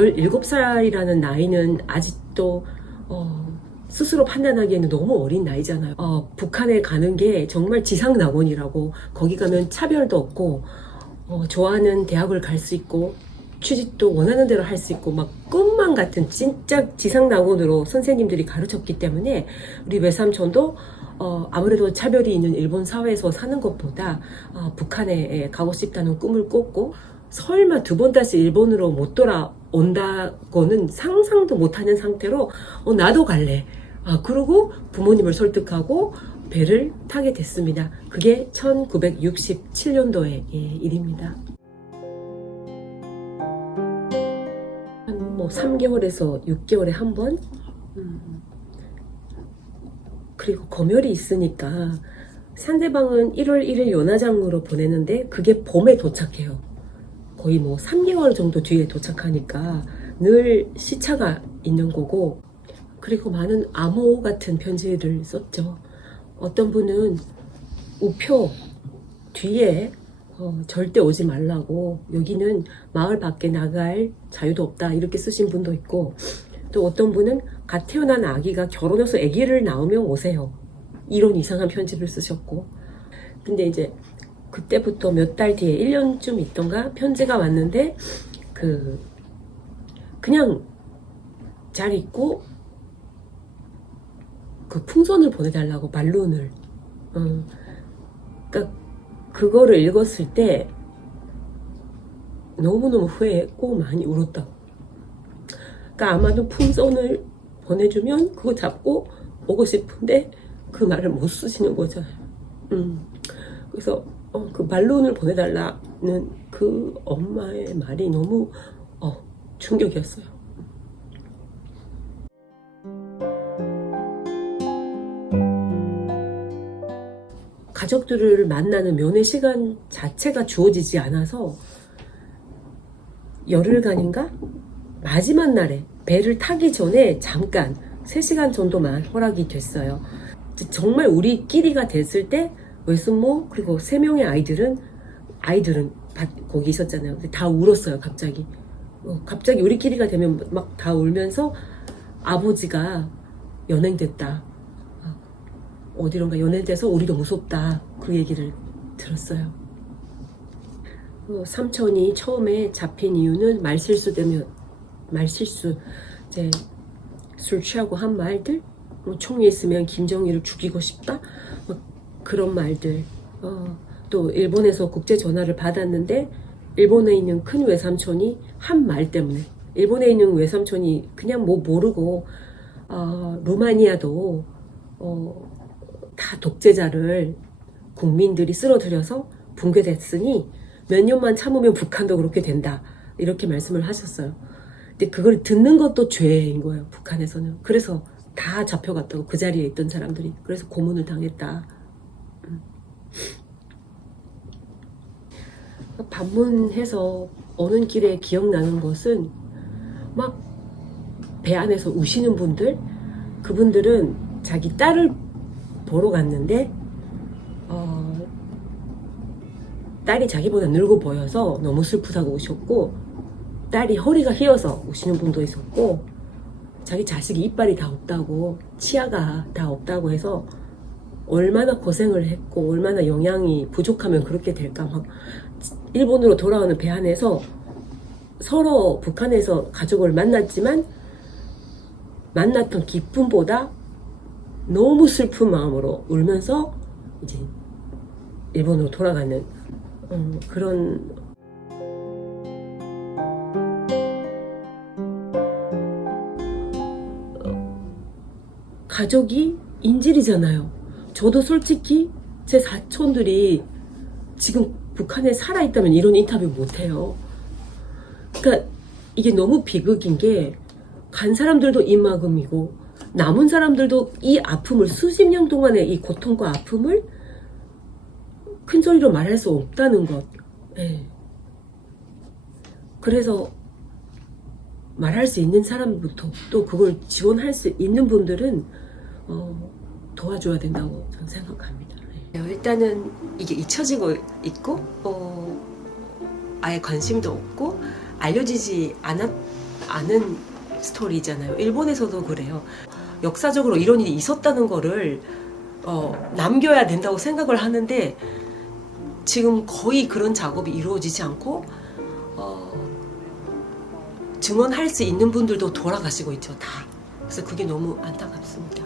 17살이라는 나이는 아직도 스스로 판단하기에는 너무 어린 나이잖아요. 북한에 가는 게 정말 지상낙원이라고, 거기 가면 차별도 없고 좋아하는 대학을 갈 수 있고 취직도 원하는 대로 할 수 있고 막 꿈만 같은 진짜 지상낙원으로 선생님들이 가르쳤기 때문에 우리 외삼촌도 아무래도 차별이 있는 일본 사회에서 사는 것보다 북한에 가고 싶다는 꿈을 꿨고, 설마 두 번 다시 일본으로 못 돌아온다고는 상상도 못하는 상태로 나도 갈래. 그러고 부모님을 설득하고 배를 타게 됐습니다. 그게 1967년도의 일입니다. 한 3개월에서 6개월에 한 번? 그리고 검열이 있으니까 상대방은 1월 1일 연화장으로 보내는데 그게 봄에 도착해요. 거의 3개월 정도 뒤에 도착하니까 늘 시차가 있는 거고, 그리고 많은 암호 같은 편지를 썼죠. 어떤 분은 우표 뒤에 절대 오지 말라고, 여기는 마을 밖에 나갈 자유도 없다, 이렇게 쓰신 분도 있고, 또 어떤 분은 갓 태어난 아기가 결혼해서 아기를 낳으면 오세요, 이런 이상한 편지를 쓰셨고. 근데 이제 그때부터 몇 달 뒤에 1년쯤 있던가 편지가 왔는데 그냥 잘 있고 그 풍선을 보내달라고, 말룬을. 그러니까 그거를 읽었을 때 너무너무 후회했고 많이 울었다. 그러니까 아마도 풍선을 보내주면 그거 잡고 오고 싶은데 그 말을 못 쓰시는 거잖아요. 그래서 그 말론을 보내달라는 그 엄마의 말이 너무 충격이었어요. 가족들을 만나는 면회 시간 자체가 주어지지 않아서 열흘간인가? 마지막 날에 배를 타기 전에 잠깐 3시간 정도만 허락이 됐어요. 정말 우리끼리가 됐을 때 외숙모 그리고 3명의 아이들은 거기 있었잖아요. 다 울었어요. 갑자기 우리끼리가 되면 막 다 울면서 아버지가 연행됐다, 어디론가 연행돼서 우리도 무섭다, 그 얘기를 들었어요. 삼촌이 처음에 잡힌 이유는 말실수, 이제 술 취하고 한 말들, 총이 있으면 김정일을 죽이고 싶다, 그런 말들. 또 일본에서 국제 전화를 받았는데 일본에 있는 큰 외삼촌이 한 말 때문에, 일본에 있는 외삼촌이 그냥 모르고 루마니아도 다 독재자를 국민들이 쓸어들여서 붕괴됐으니 몇 년만 참으면 북한도 그렇게 된다, 이렇게 말씀을 하셨어요. 근데 그걸 듣는 것도 죄인 거예요, 북한에서는. 그래서 다 잡혀갔다고, 그 자리에 있던 사람들이. 그래서 고문을 당했다. 방문해서 오는 길에 기억나는 것은 막 배 안에서 우시는 분들, 그분들은 자기 딸을 보러 갔는데 딸이 자기보다 늙어 보여서 너무 슬프다고 우셨고, 딸이 허리가 휘어서 우시는 분도 있었고, 자기 자식이 이빨이 다 없다고, 치아가 다 없다고 해서 얼마나 고생을 했고 얼마나 영양이 부족하면 그렇게 될까, 막 일본으로 돌아오는 배 안에서 서로 북한에서 가족을 만났지만 만났던 기쁨보다 너무 슬픈 마음으로 울면서 이제 일본으로 돌아가는 그런 가족이 인질이잖아요. 저도 솔직히 제 사촌들이 지금 북한에 살아있다면 이런 인터뷰 못해요. 그러니까 이게 너무 비극인 게, 간 사람들도 이만큼이고 남은 사람들도 이 아픔을, 수십 년 동안의 이 고통과 아픔을 큰 소리로 말할 수 없다는 것. 그래서 말할 수 있는 사람부터, 또 그걸 지원할 수 있는 분들은 도와줘야 된다고 저는 생각합니다. 일단은 이게 잊혀지고 있고 아예 관심도 없고 알려지지 않은 스토리잖아요. 일본에서도 그래요. 역사적으로 이런 일이 있었다는 거를 남겨야 된다고 생각을 하는데 지금 거의 그런 작업이 이루어지지 않고 증언할 수 있는 분들도 돌아가시고 있죠. 다. 그래서 그게 너무 안타깝습니다.